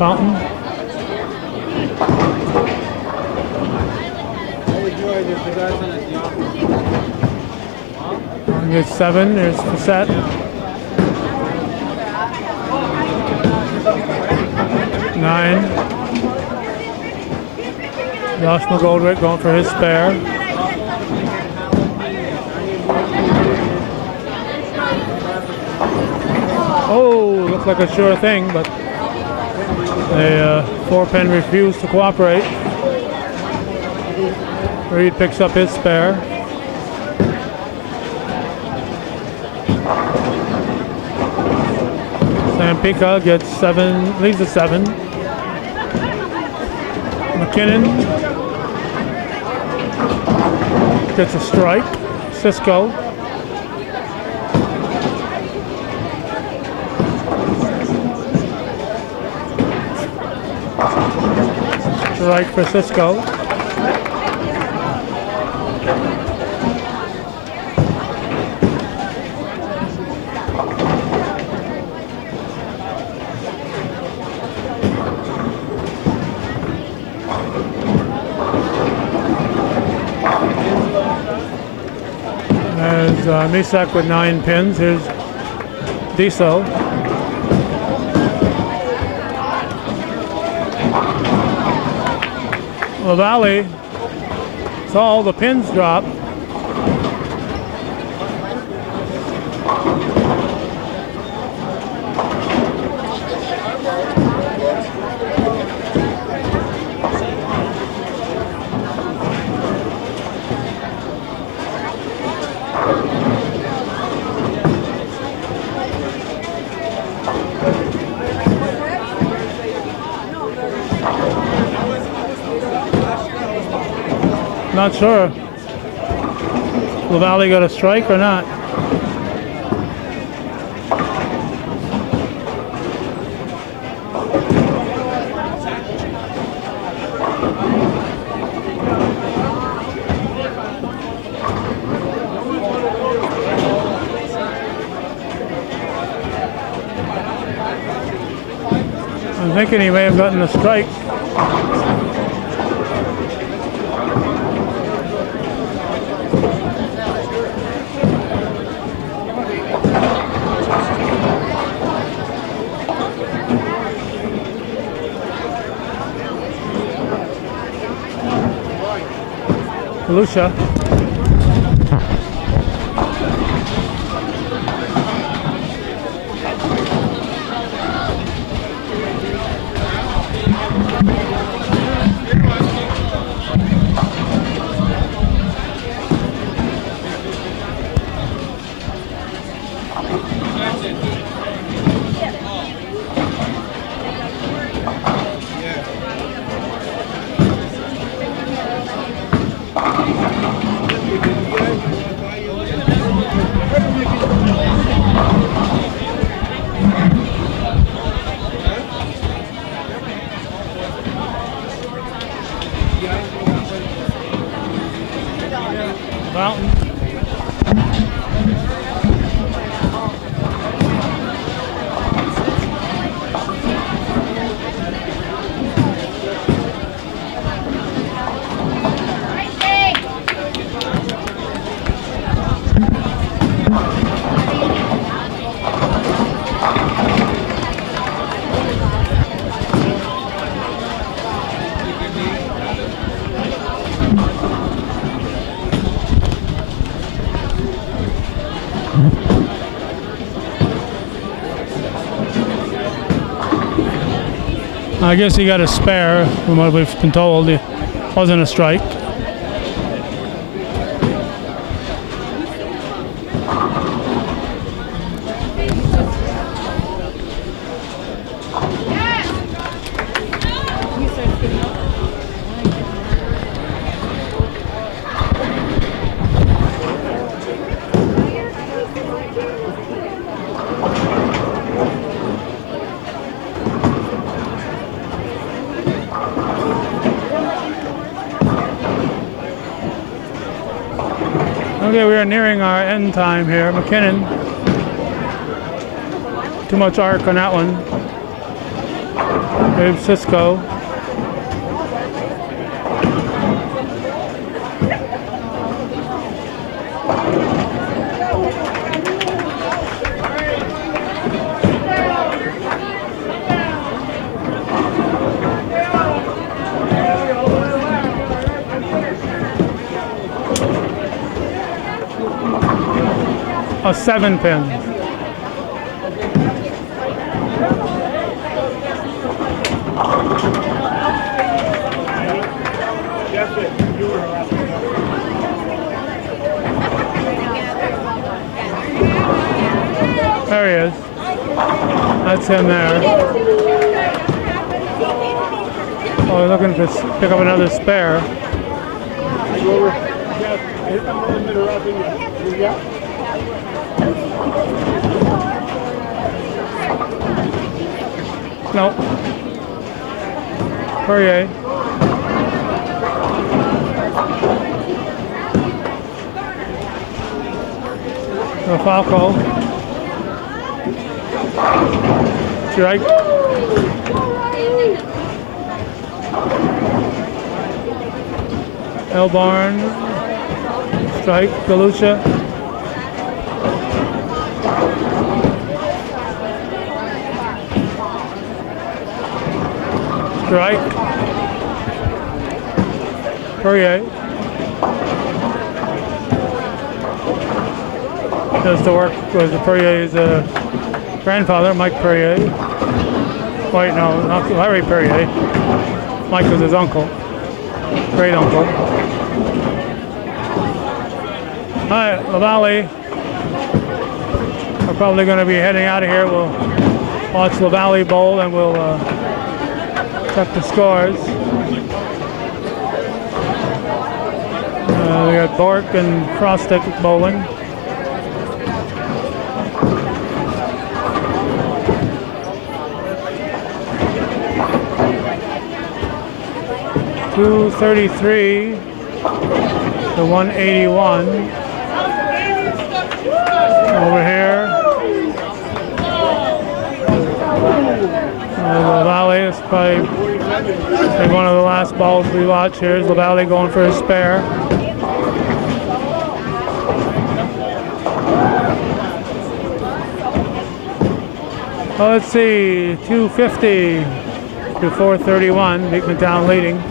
Fountain. Get 7. There's Facette. 9. Josh McGoldrick going for his spare. Oh, looks like a sure thing, but the 4-pin refused to cooperate. Reed picks up his spare. Zampika gets 7, leaves a 7. McKinnon gets a strike. Cisco. Strike for Cisco. There's Misak with 9 pins. Here's Diesel. LaValle saw all the pins drop. Not sure. LaValle got a strike or not. I'm thinking he may have gotten a strike. Lucia. Mountain. I guess he got a spare, from what we've been told. It wasn't a strike. Okay, we are nearing our end time here. McKinnon. Too much arc on that one. There's Cisco. A 7 pin. There he is. That's him there. Oh, we're looking to pick up another spare. No. Perrier. Falco. Strike. Elbarn. Strike. Galucha. Strike. Perrier. Does the work with the Perrier's grandfather, Mike Perrier. Wait, no, not Larry Perrier. Mike was his uncle, great uncle. All right, LaValle. We're probably going to be heading out of here. We'll watch LaValle bowl and we'll check the scores. We got Bork and Crostick bowling. .233 to 181. Over here, LaValle is probably one of the last balls we watch. Here's LaValle going for his spare. Well, let's see, 250 to 431, Beekmantown leading.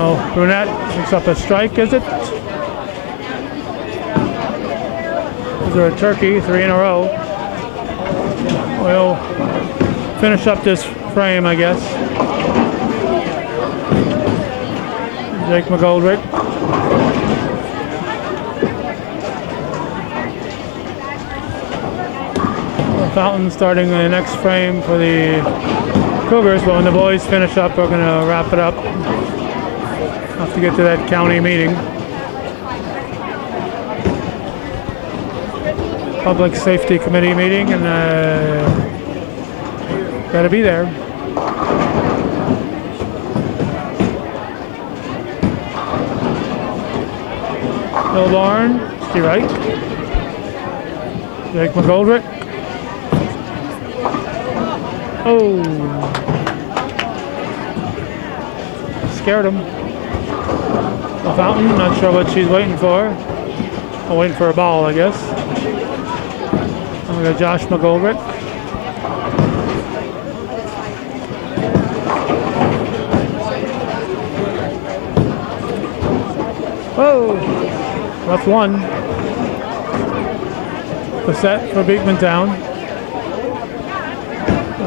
Oh, Brunette picks up a strike, is it? Is there a turkey? 3 in a row. We'll finish up this frame, I guess. Jake McGoldrick. Fountain starting the next frame for the Cougars, but when the boys finish up, we're going to wrap it up. Have to get to that county meeting. Public Safety Committee meeting, and gotta be there. Bill Barn, Steve Wright, Jake McGoldrick. Oh, scared him. A Fountain, not sure what she's waiting for. I'm waiting for a ball, I guess. We got Josh McGoldrick. Whoa, left one. The set for Beekmantown.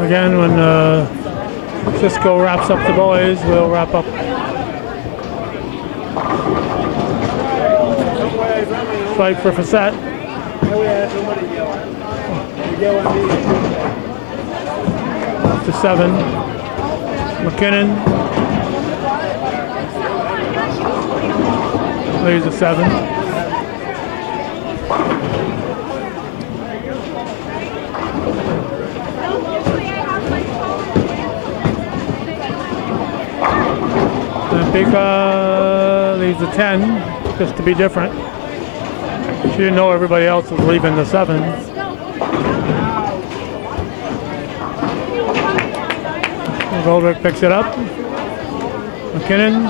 Again, when Cisco wraps up the boys, we'll wrap up. Fight for Facette. To 7. McKinnon. Leaves a 7. And Pika leaves a 10, just to be different. She didn't know everybody else was leaving the 7. Goldrick picks it up. McKinnon.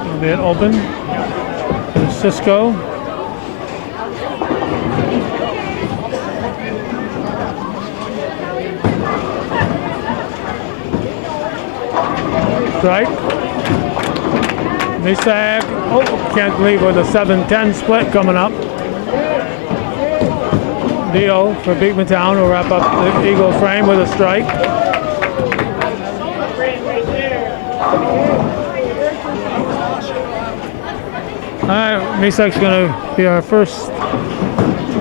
A bit open. There's Cisco. Strike. Misak. Oh, can't believe with a 7-10 split coming up. Dio for Beekmantown will wrap up the Eagle frame with a strike. All right, Misak's going to be our first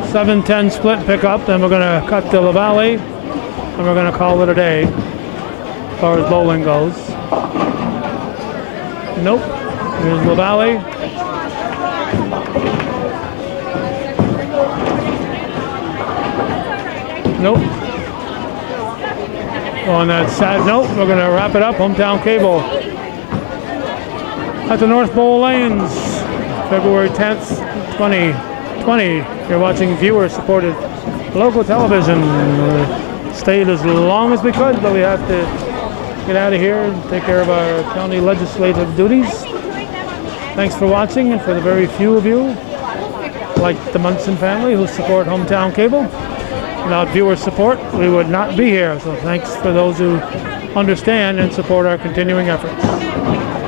7-10 split pickup. Then we're going to cut to LaValle, and we're going to call it a day as far as bowling goes. Nope. Here's LaValle. Nope. On that sad note, we're going to wrap it up. Hometown Cable at the North Bowl Lanes, February 10th, 2020. You're watching viewer-supported local television. Stayed as long as we could, but we have to get out of here and take care of our county legislative duties. Thanks for watching, and for the very few of you, like the Munson family, who support Hometown Cable. Without viewer support, we would not be here. So thanks for those who understand and support our continuing efforts.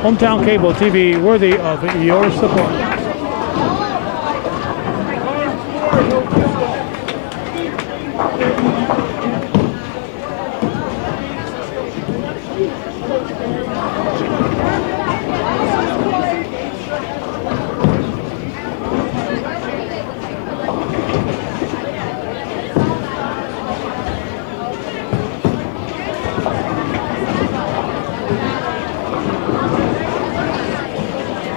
Hometown Cable TV, worthy of your support.